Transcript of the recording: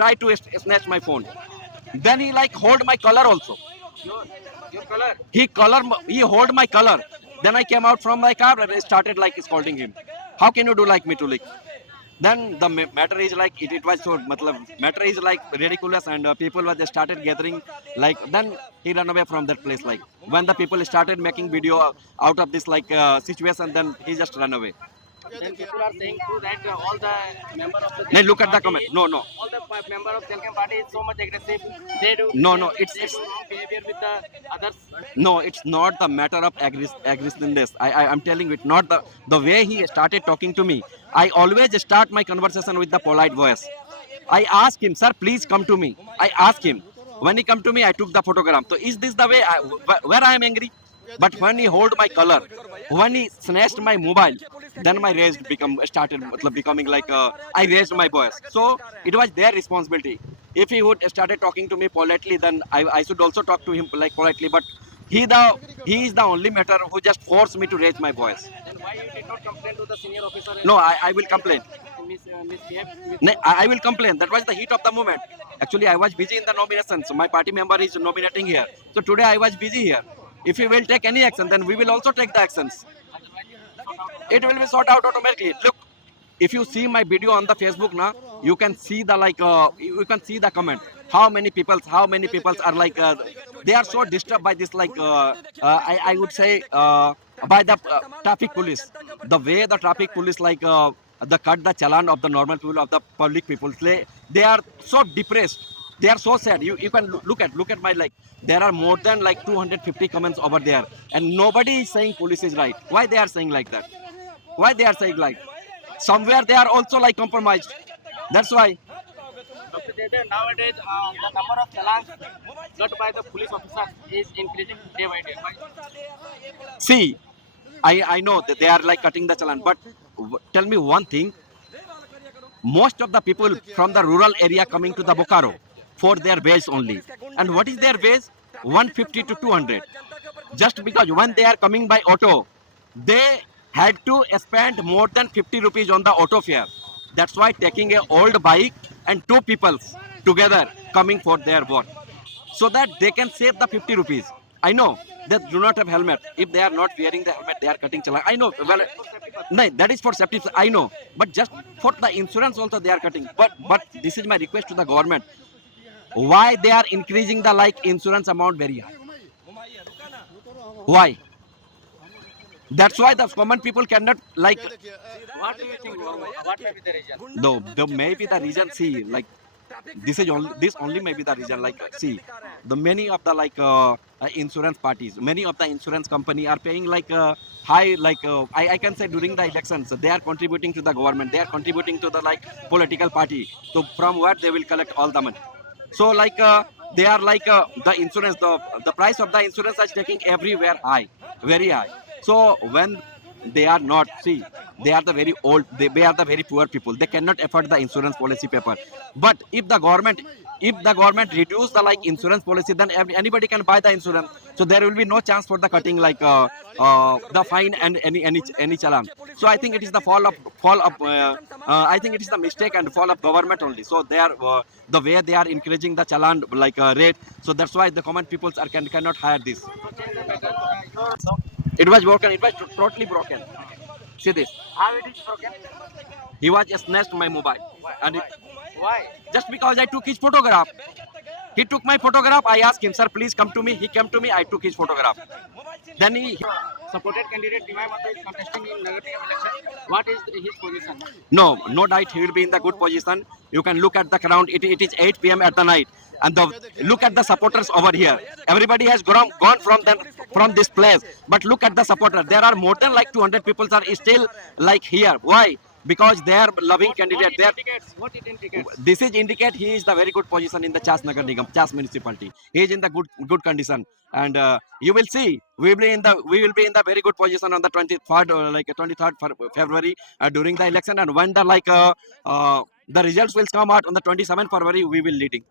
tried to snatch my phone. Then he like hold my collar also. Your color. He hold my collar. Then I came out from my car and I started like scolding him. How can you do like me to like? Then the matter is like it was so matter is like ridiculous and people were they started gathering like then he ran away from that place like when the people started making video out of this like situation then he just ran away. Then people are saying too that all the member of the Now Jalgam look at the party, comment. No, no, all the member of Jalgam party is so much aggressive. They do no, they, no. they do wrong behavior with the others. No, it's not the matter of aggressiveness. I'm telling you, it's not the way he started talking to me. I always start my conversation with the polite voice. I ask him, sir, please come to me. I ask him. When he come to me, I took the photograph. So is this the way where I am angry? But when he hold my collar, when he snatched my mobile, then my rage becoming like I raised my voice. So it was their responsibility. If he would started talking to me politely, then I should also talk to him like politely. But he the he is the only matter who just forced me to raise my voice. Then why you did not complain to the senior officer No, I will complain. and misbehave with No, you? I will complain. That was the heat of the moment. Actually, I was busy in the nomination. So my party member is nominating here. So today I was busy here. If he will take any action, then we will also take the actions. It will be sorted out automatically. Look, if you see my video on the Facebook now, you can see the like you can see the comment. How many people are like they are so disturbed by this like I would say by the traffic police. The way the traffic police like the cut the challan of the normal people of the public people. They are so depressed. They are so sad. You can look at my like there are more than like 250 comments over there and nobody is saying police is right. Why they are saying like that? Why they are saying like somewhere they are also like compromised. That's why. Dr. Jaydev, nowadays the number of challans got by the police officers is increasing day by day. Why? See, I know that they are like cutting the challan, but tell me one thing. Most of the people from the rural area coming to the Bokaro for their wage only. And what is their wage? 150 to 200. Just because when they are coming by auto, they had to spend more than 50 rupees on the auto fare. That's why taking a old bike and two people together coming for their work so that they can save the 50 rupees. I know they do not have helmet. If they are not wearing the helmet, they are cutting challan. I know. Well, no, that is for safety. I know. But just for the insurance also they are cutting. But this is my request to the government. Why they are increasing the like insurance amount very high? Why? That's why the common people cannot like. What do you think? What may be the reason? No, the maybe the reason. See, like this only may be the reason. Like see, the many of the like insurance parties, many of the insurance company are paying like high like I can say during the elections they are contributing to the government. They are contributing to the like political party. So from where they will collect all the money. So like they are like the insurance the price of the insurance is taking everywhere high, very high. So when they are not see they are the very old they are the very poor people they cannot afford the insurance policy paper. But if the government reduce the like insurance policy then anybody can buy the insurance, so there will be no chance for the cutting like the fine and any challan. So I think it is the fall of I think it is the mistake and fall of government only. So they are the way they are increasing the challan like rate, so that's why the common peoples are cannot hire this. It was broken. It was totally broken. See this. How it is broken? He was snatched my mobile, and Why? just because I took his photograph. He took my photograph. I asked him, sir, please come to me. He came to me. I took his photograph. Then he Supported candidate Nimai Mata is contesting in Nagar Nigam election. What is his position? no doubt he will be in the good position. You can look at the crowd. It is 8 p.m. at the night, and look at the supporters over here. Everybody has gone from this place. But look at the supporters. There are more than like 200 people are still like here. Why? Because they are loving candidate. They are, What it indicates? this is indicate he is the very good position in the Chas Nagar Nigam, Chas municipality. He is in the good condition, and you will see we will be in the very good position on the 23rd or like 23rd February during the election, and when the like the results will come out on the 27th February, we will leading.